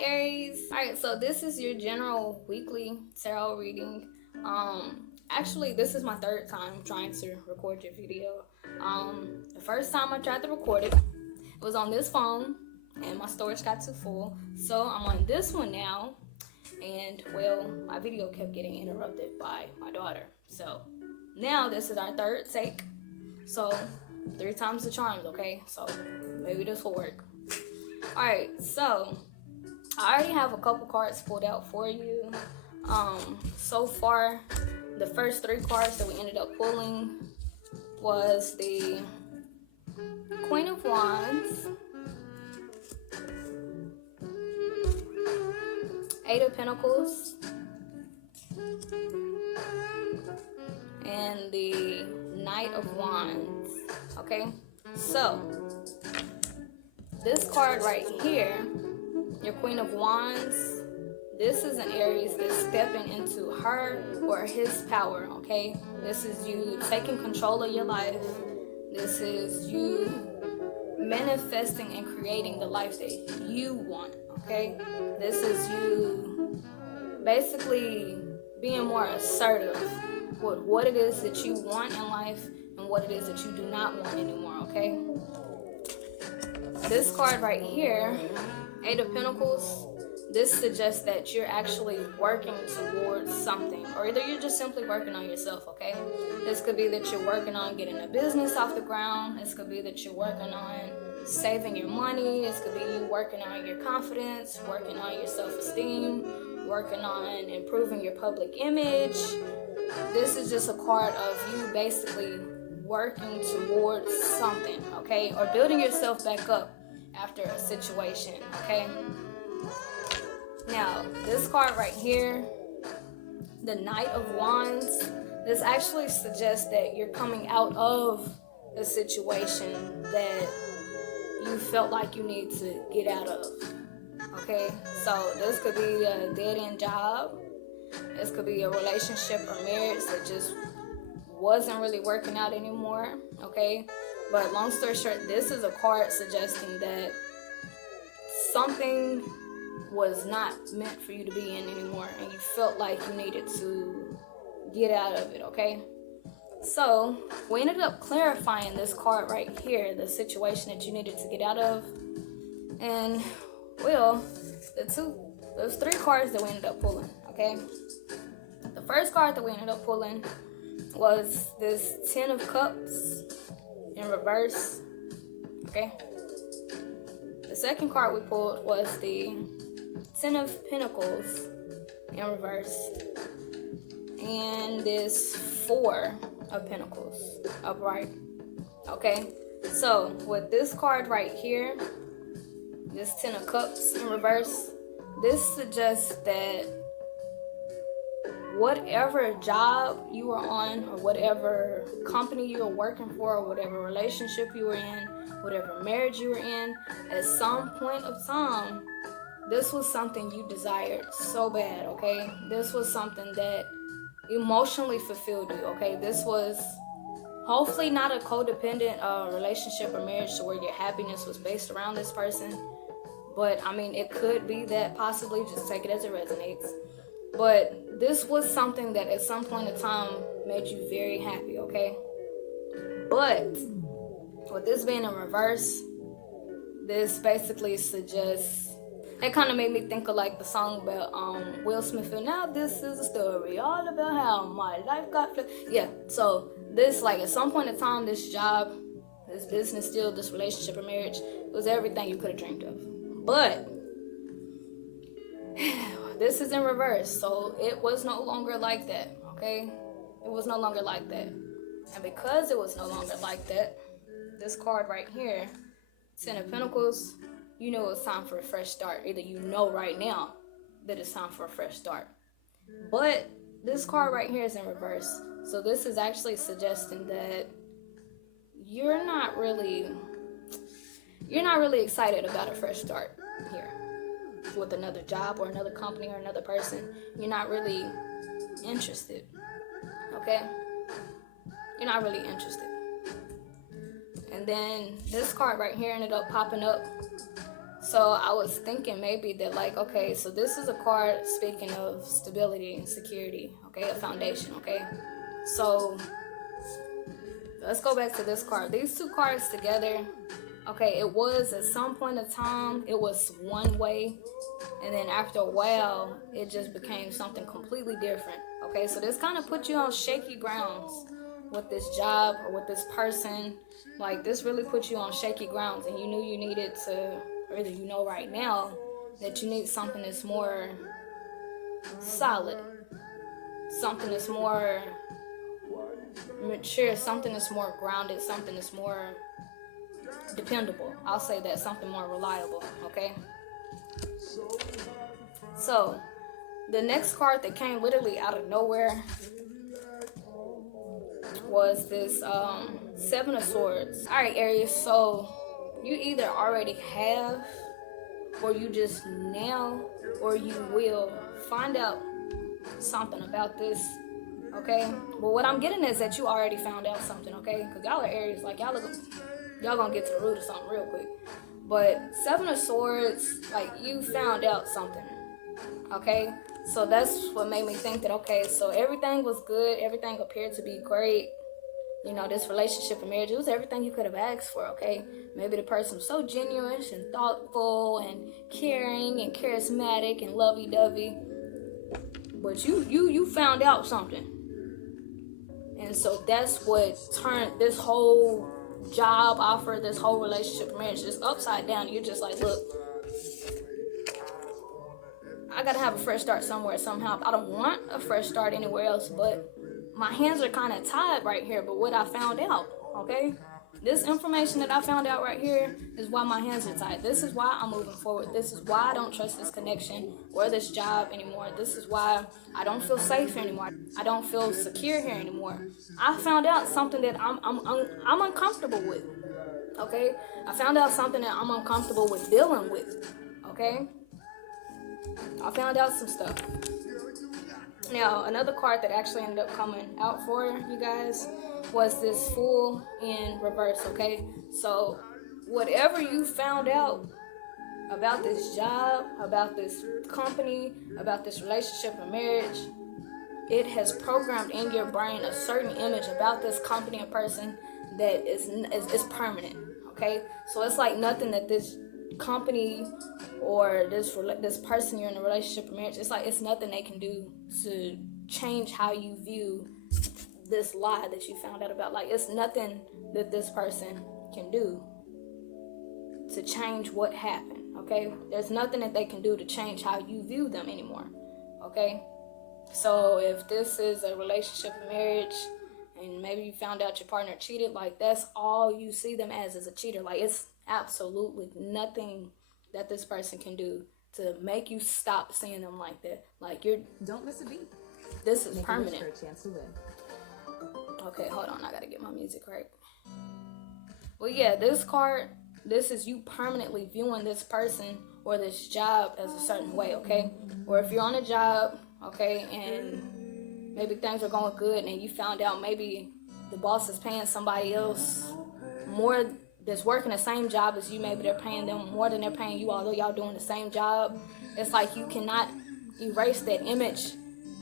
Hi Aries. Alright, so this is your general weekly tarot reading. Actually this is my third time trying to record your video. The first time I tried to record it was on this phone and my storage got too full. So I'm on this one now, and well, my video kept getting interrupted by my daughter. So now this is our third take. So 3 times the charms, okay? So maybe this will work. Alright, so I already have a couple cards pulled out for you. So far, the first 3 cards that we ended up pulling was the Queen of Wands, 8 of Pentacles, and the Knight of Wands. Okay, so this card right here, your Queen of Wands, this is an Aries that's stepping into her or his power, okay? This is you taking control of your life. This is you manifesting and creating the life that you want, okay? This is you basically being more assertive with what it is that you want in life and what it is that you do not want anymore, okay? This card right here, 8 of Pentacles, this suggests that you're actually working towards something, or either you're just simply working on yourself, okay? This could be that you're working on getting a business off the ground. This could be that you're working on saving your money. This could be you working on your confidence, working on your self-esteem, working on improving your public image. This is just a card of you basically working towards something, okay? Or building yourself back up after a situation, okay? Now, this card right here, the Knight of Wands, this actually suggests that you're coming out of a situation that you felt like you need to get out of, okay? So this could be a dead-end job. This could be a relationship or marriage that just wasn't really working out anymore, okay? But long story short, this is a card suggesting that something was not meant for you to be in anymore, and you felt like you needed to get out of it, okay? So we ended up clarifying this card right here, the situation that you needed to get out of. And well, those 3 cards that we ended up pulling, okay? The first card that we ended up pulling was this 10 of Cups in reverse, okay? The second card we pulled was the 10 of Pentacles in reverse, and this 4 of Pentacles upright, okay? So with this card right here, this 10 of Cups in reverse, this suggests that whatever job you were on, or whatever company you were working for, or whatever relationship you were in, whatever marriage you were in, at some point of time, this was something you desired so bad, okay? This was something that emotionally fulfilled you, okay? This was hopefully not a codependent relationship or marriage to where your happiness was based around this person. But, I mean, it could be that possibly, just take it as it resonates. But this was something that at some point in time made you very happy, okay? But with this being in reverse, this basically suggests, it kind of made me think of like the song about Will Smith, and now this is a story all about how my life got flipped. Yeah, so this, like, at some point in time, this job, this business deal, this relationship or marriage, it was everything you could have dreamed of. But this is in reverse, so it was no longer like that, okay? It was no longer like that. And because it was no longer like that, this card right here, 10 of Pentacles, you know it's time for a fresh start. Either you know right now that it's time for a fresh start. But this card right here is in reverse. So this is actually suggesting that you're not really excited about a fresh start here. With another job or another company or another person, you're not really interested, okay? You're not really interested. And then this card right here ended up popping up. So I was thinking maybe that, like, okay, so this is a card speaking of stability and security, okay, a foundation, okay? So let's go back to this card. These two cards together, okay, it was at some point in time, it was one way, and then after a while, it just became something completely different, okay? So this kind of put you on shaky grounds with this job or with this person. Like, this really put you on shaky grounds, and you knew you needed to, or either you know right now, that you need something that's more solid, something that's more mature, something that's more grounded, something that's more dependable. I'll say that, something more reliable, okay? So the next card that came literally out of nowhere was this Seven of Swords. All right, Aries, so you either already have, or you just now, or you will find out something about this, okay? But what I'm getting is that you already found out something, okay? Because y'all are Aries, like y'all gonna get to the root of something real quick. But Seven of Swords, like, you found out something, okay? So that's what made me think that, okay, so everything was good, everything appeared to be great. You know, this relationship and marriage, it was everything you could have asked for, okay? Maybe the person was so genuine and thoughtful and caring and charismatic and lovey-dovey. But you found out something. And so that's what turned this whole job offer, this whole relationship and marriage just upside down. You're just like, look, I gotta have a fresh start somewhere, somehow. I don't want a fresh start anywhere else, but my hands are kind of tied right here. But what I found out, okay? This information that I found out right here is why my hands are tied. This is why I'm moving forward. This is why I don't trust this connection or this job anymore. This is why I don't feel safe anymore. I don't feel secure here anymore. I found out something that I'm uncomfortable with, okay? I found out something that I'm uncomfortable with dealing with, okay? I found out some stuff. Now, another card that actually ended up coming out for you guys was this Fool in reverse, okay? So whatever you found out about this job, about this company, about this relationship and marriage, it has programmed in your brain a certain image about this company and person that is permanent, okay? So it's like nothing that this company or this person you're in a relationship or marriage, it's like it's nothing they can do to change how you view this lie that you found out about. Like, it's nothing that this person can do to change what happened, okay? There's nothing that they can do to change how you view them anymore, okay? So if this is a relationship or marriage and maybe you found out your partner cheated, like, that's all you see them as is a cheater. Like, it's absolutely nothing that this person can do to make you stop seeing them like that. Like, don't miss a beat. This is Make permanent. a wish for a chance to win. Okay, hold on, I gotta get my music right. Well, yeah, this card, this is you permanently viewing this person or this job as a certain way, okay? Or if you're on a job, okay, and maybe things are going good and you found out maybe the boss is paying somebody else more that's working the same job as you, maybe they're paying them more than they're paying you, although y'all doing the same job. It's like you cannot erase that image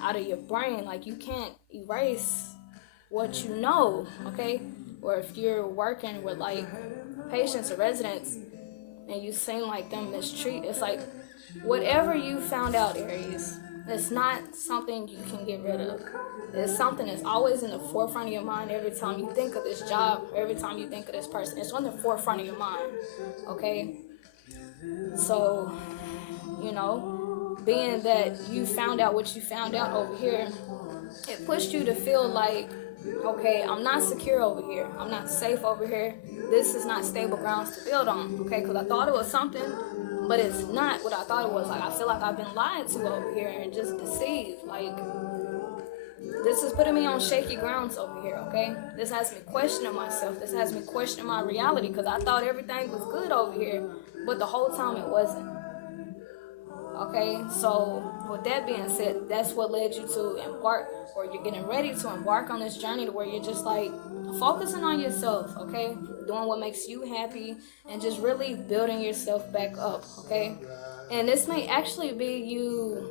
out of your brain. Like, you can't erase what you know, okay? Or if you're working with like patients or residents and you seem like them mistreat, it's like whatever you found out, Aries, it's not something you can get rid of. It's something that's always in the forefront of your mind every time you think of this job, every time you think of this person. It's on the forefront of your mind, okay? So, you know, being that you found out what you found out over here, it pushed you to feel like, okay, I'm not secure over here. I'm not safe over here. This is not stable grounds to build on, okay? Because I thought it was something, but it's not what I thought it was. Like, I feel like I've been lied to over here and just deceived. Like, this is putting me on shaky grounds over here, okay? This has me questioning myself. This has me questioning my reality because I thought everything was good over here, but the whole time it wasn't. Okay, so with that being said, that's what led you to embark, or you're getting ready to embark on this journey to where you're just like focusing on yourself, okay? Doing what makes you happy and just really building yourself back up, okay? And this may actually be you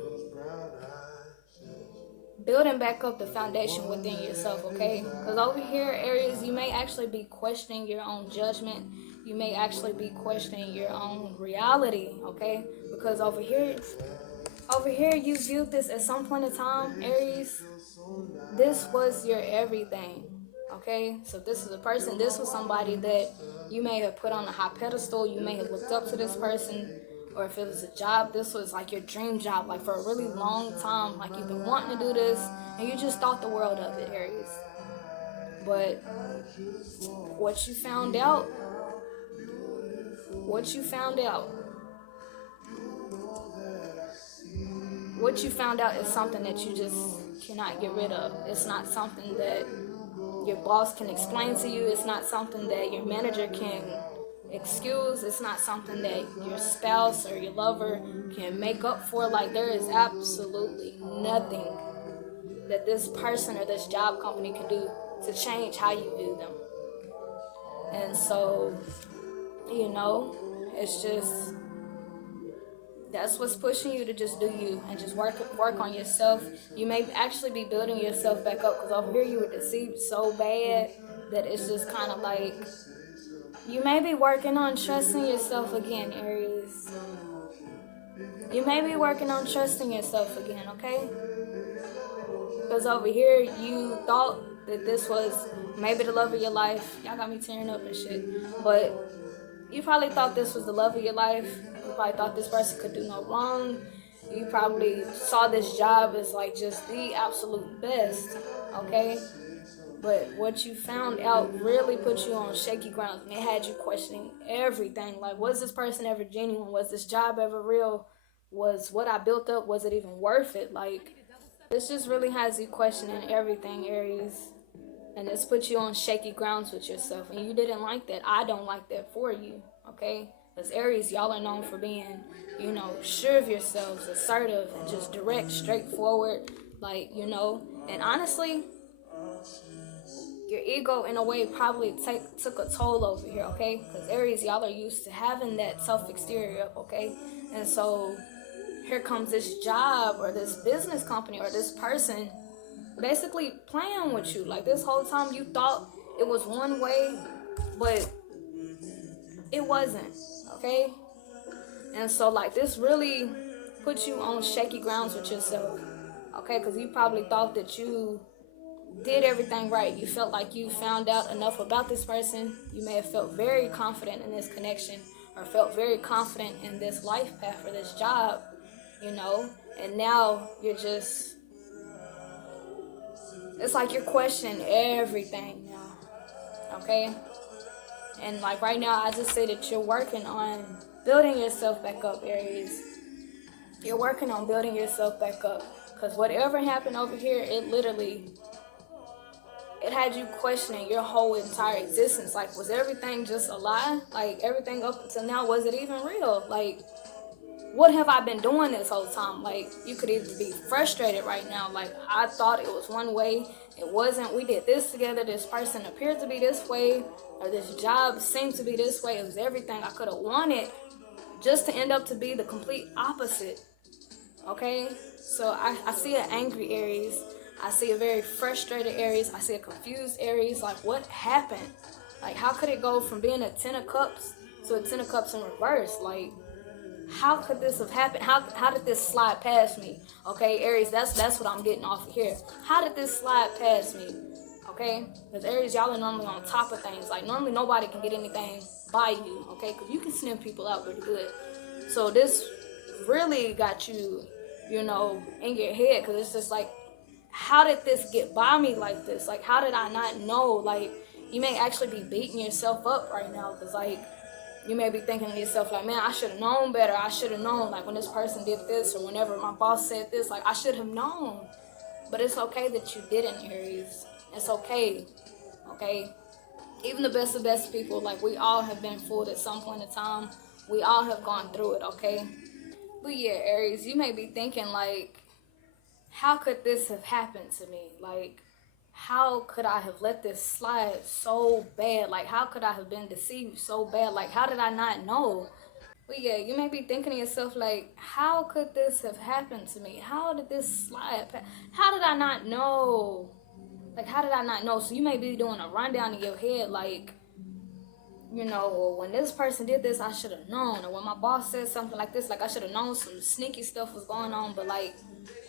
building back up the foundation within yourself, okay? Because over here, Aries, you may actually be questioning your own judgment. You may actually be questioning your own reality, okay? Because over here, you viewed this at some point in time, Aries. This was your everything, okay? So this is a person, this was somebody that you may have put on a high pedestal. You may have looked up to this person. Or if it was a job, this was like your dream job, like for a really long time. Like you've been wanting to do this, and you just thought the world of it, Aries. But what you found out, what you found out, what you found out is something that you just cannot get rid of. It's not something that your boss can explain to you. It's not something that your manager can excuse. It's not something that your spouse or your lover can make up for. Like, there is absolutely nothing that this person or this job company can do to change how you view them. And so, you know, it's just, that's what's pushing you to just do you and just work on yourself. You may actually be building yourself back up, because over here you were deceived so bad that it's just kind of like you may be working on trusting yourself again, Aries. You may be working on trusting yourself again, okay? Because over here you thought that this was maybe the love of your life. Y'all got me tearing up and shit. But you probably thought this was the love of your life. You probably thought this person could do no wrong. You probably saw this job as like just the absolute best, okay? But what you found out really put you on shaky grounds, and it had you questioning everything. Like, was this person ever genuine? Was this job ever real? Was what I built up, was it even worth it? Like, this just really has you questioning everything, Aries. And this puts you on shaky grounds with yourself. And you didn't like that. I don't like that for you, okay? Because Aries, y'all are known for being, you know, sure of yourselves, assertive, and just direct, straightforward. Like, you know, and honestly, your ego in a way probably took a toll over here, okay? Because Aries, y'all are used to having that self-exterior up, okay? And so here comes this job or this business company or this person basically playing with you. Like, this whole time you thought it was one way, but it wasn't, okay? And so, like, this really puts you on shaky grounds with yourself, okay? Because you probably thought that you did everything right. You felt like you found out enough about this person. You may have felt very confident in this connection, or felt very confident in this life path or this job, you know, and now you're just, it's like you're questioning everything now, okay? And like right now, I just say that you're working on building yourself back up, Aries. You're working on building yourself back up, because whatever happened over here, it literally, it had you questioning your whole entire existence. Like, was everything just a lie? Like, everything up until now, was it even real? Like, what have I been doing this whole time? Like, you could even be frustrated right now. Like, I thought it was one way, it wasn't. We did this together, this person appeared to be this way, or this job seemed to be this way. It was everything I could have wanted, just to end up to be the complete opposite, okay? So I see an angry Aries. I see a very frustrated Aries. I see a confused Aries. Like, what happened? Like, how could it go from being a 10 of cups to a 10 of cups in reverse? Like, how could this have happened? How did this slide past me? Okay, Aries, that's what I'm getting off of here. How did this slide past me? Okay, because Aries, y'all are normally on top of things. Like, normally nobody can get anything by you, okay? Because you can sniff people out pretty good. So this really got you, you know, in your head, because it's just like, how did this get by me like this? Like, how did I not know? Like, you may actually be beating yourself up right now, because like, you may be thinking to yourself like, man, I should have known better. I should have known, like, when this person did this, or whenever my boss said this, like, I should have known. But it's okay that you didn't, Aries. It's okay, okay? Even the best people, like, we all have been fooled at some point in time. We all have gone through it, okay? But yeah, Aries, you may be thinking like, how could this have happened to me? Like, how could I have let this slide so bad? Like, how could I have been deceived so bad? Like, how did I not know? But yeah, you may be thinking to yourself like, how could this have happened to me? How did this slide? How did I not know? Like, how did I not know? So you may be doing a rundown in your head like, you know, or when this person did this, I should have known. Or when my boss said something like this, like I should have known some sneaky stuff was going on. But like,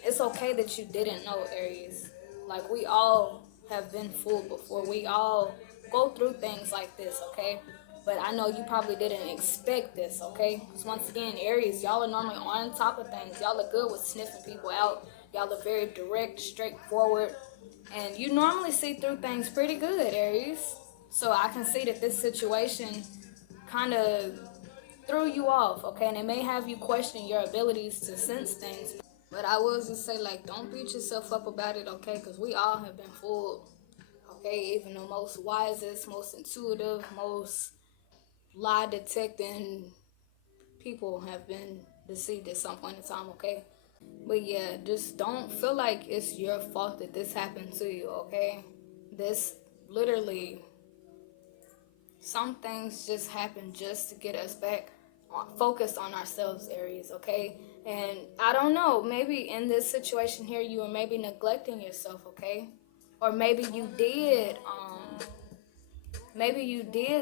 it's okay that you didn't know, Aries. Like, we all have been fooled before. We all go through things like this, okay? But I know you probably didn't expect this, okay? Because once again, Aries, y'all are normally on top of things. Y'all are good with sniffing people out. Y'all are very direct, straightforward. And you normally see through things pretty good, Aries. So I can see that this situation kind of threw you off, okay? And it may have you question your abilities to sense things. But I will just say, like, don't beat yourself up about it, okay? Because we all have been fooled, okay? Even the most wisest, most intuitive, most lie detecting people have been deceived at some point in time, okay? But yeah, just don't feel like it's your fault that this happened to you, okay? This literally, some things just happen just to get us back focused on ourselves, Aries, okay? And I don't know, maybe in this situation here, you were maybe neglecting yourself, okay? Or maybe you did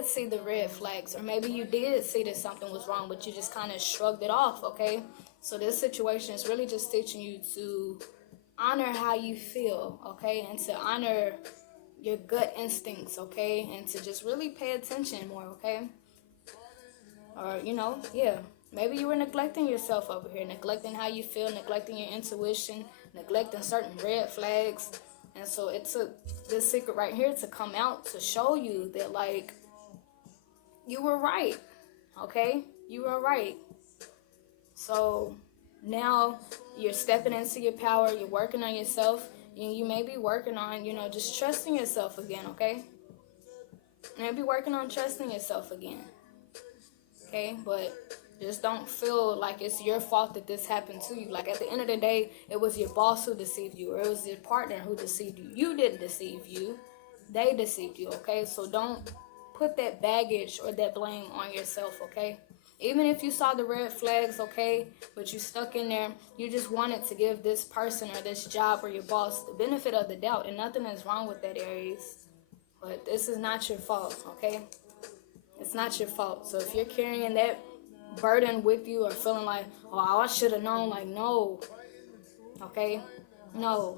see the red flags, or maybe you did see that something was wrong, but you just kind of shrugged it off, okay? So this situation is really just teaching you to honor how you feel, okay? And to honor your gut instincts, okay? And to just really pay attention more, okay? Or, you know, yeah. Maybe you were neglecting yourself over here, neglecting how you feel, neglecting your intuition, neglecting certain red flags. And so it took this secret right here to come out to show you that, like, you were right, okay? You were right. So now you're stepping into your power, you're working on yourself, and you may be working on, you know, just trusting yourself again, okay? Maybe working on trusting yourself again, okay? But just don't feel like it's your fault that this happened to you. Like, at the end of the day, it was your boss who deceived you, or it was your partner who deceived you. You didn't deceive you. They deceived you, okay? So don't put that baggage or that blame on yourself, okay? Even if you saw the red flags, okay, but you stuck in there, you just wanted to give this person or this job or your boss the benefit of the doubt, and nothing is wrong with that, Aries. But this is not your fault, okay? It's not your fault. So if you're carrying that burden with you or feeling like, oh, I should have known, like, no, okay? No.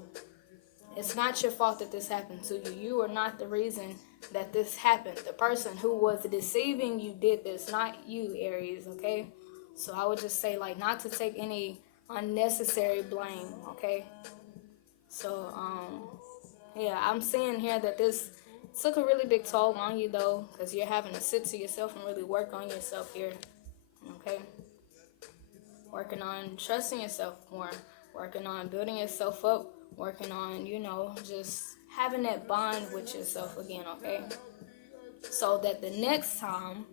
It's not your fault that this happened to you. You are not the reason that this happened. The person who was deceiving you did this, not you, Aries, okay? So I would just say, like, not to take any unnecessary blame, okay? So, yeah, I'm seeing here that this took a really big toll on you, though, because you're having to sit to yourself and really work on yourself here, okay? Working on trusting yourself more, working on building yourself up, working on, you know, just having that bond with yourself again, okay? So that the next time,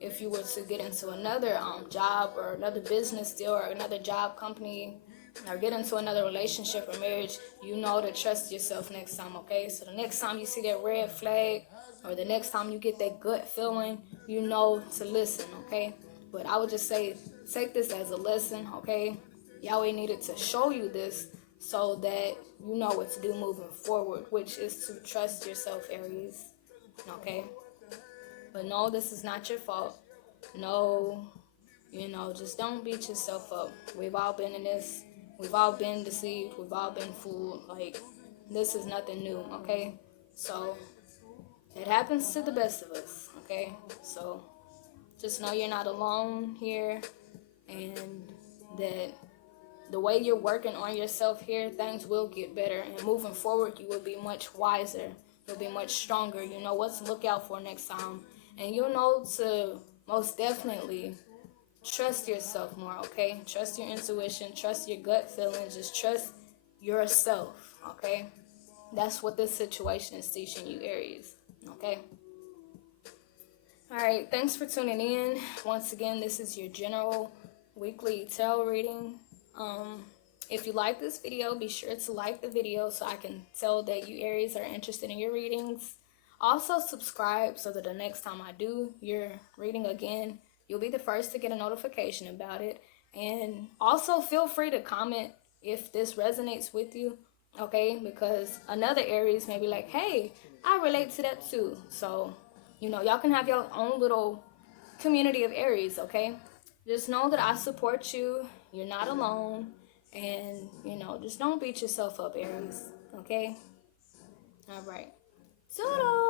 if you were to get into another job or another business deal or another job company, or get into another relationship or marriage, you know to trust yourself next time, okay? So the next time you see that red flag, or the next time you get that gut feeling, you know to listen, okay? But I would just say, take this as a lesson, okay? Yahweh needed to show you this so that you know what to do moving forward, which is to trust yourself, Aries, okay? But no, this is not your fault. No, you know, just don't beat yourself up. We've all been in this. We've all been deceived. We've all been fooled. Like, this is nothing new, okay? So, it happens to the best of us, okay? So, just know you're not alone here, and that the way you're working on yourself here, things will get better. And moving forward, you will be much wiser. You'll be much stronger. You know what to look out for next time. And you'll know to most definitely trust yourself more, okay? Trust your intuition, trust your gut feelings, just trust yourself, okay? That's what this situation is teaching you, Aries, okay? All right, thanks for tuning in. Once again, this is your general weekly tarot reading. If you like this video, be sure to like the video so I can tell that you Aries are interested in your readings. Also subscribe so that the next time I do your reading again, you'll be the first to get a notification about it. And also feel free to comment if this resonates with you, okay? Because another Aries may be like, hey, I relate to that too. So, y'all can have your own little community of Aries, okay? Just know that I support you. You're not alone. And, just don't beat yourself up, Aries, okay? All right. Toodles!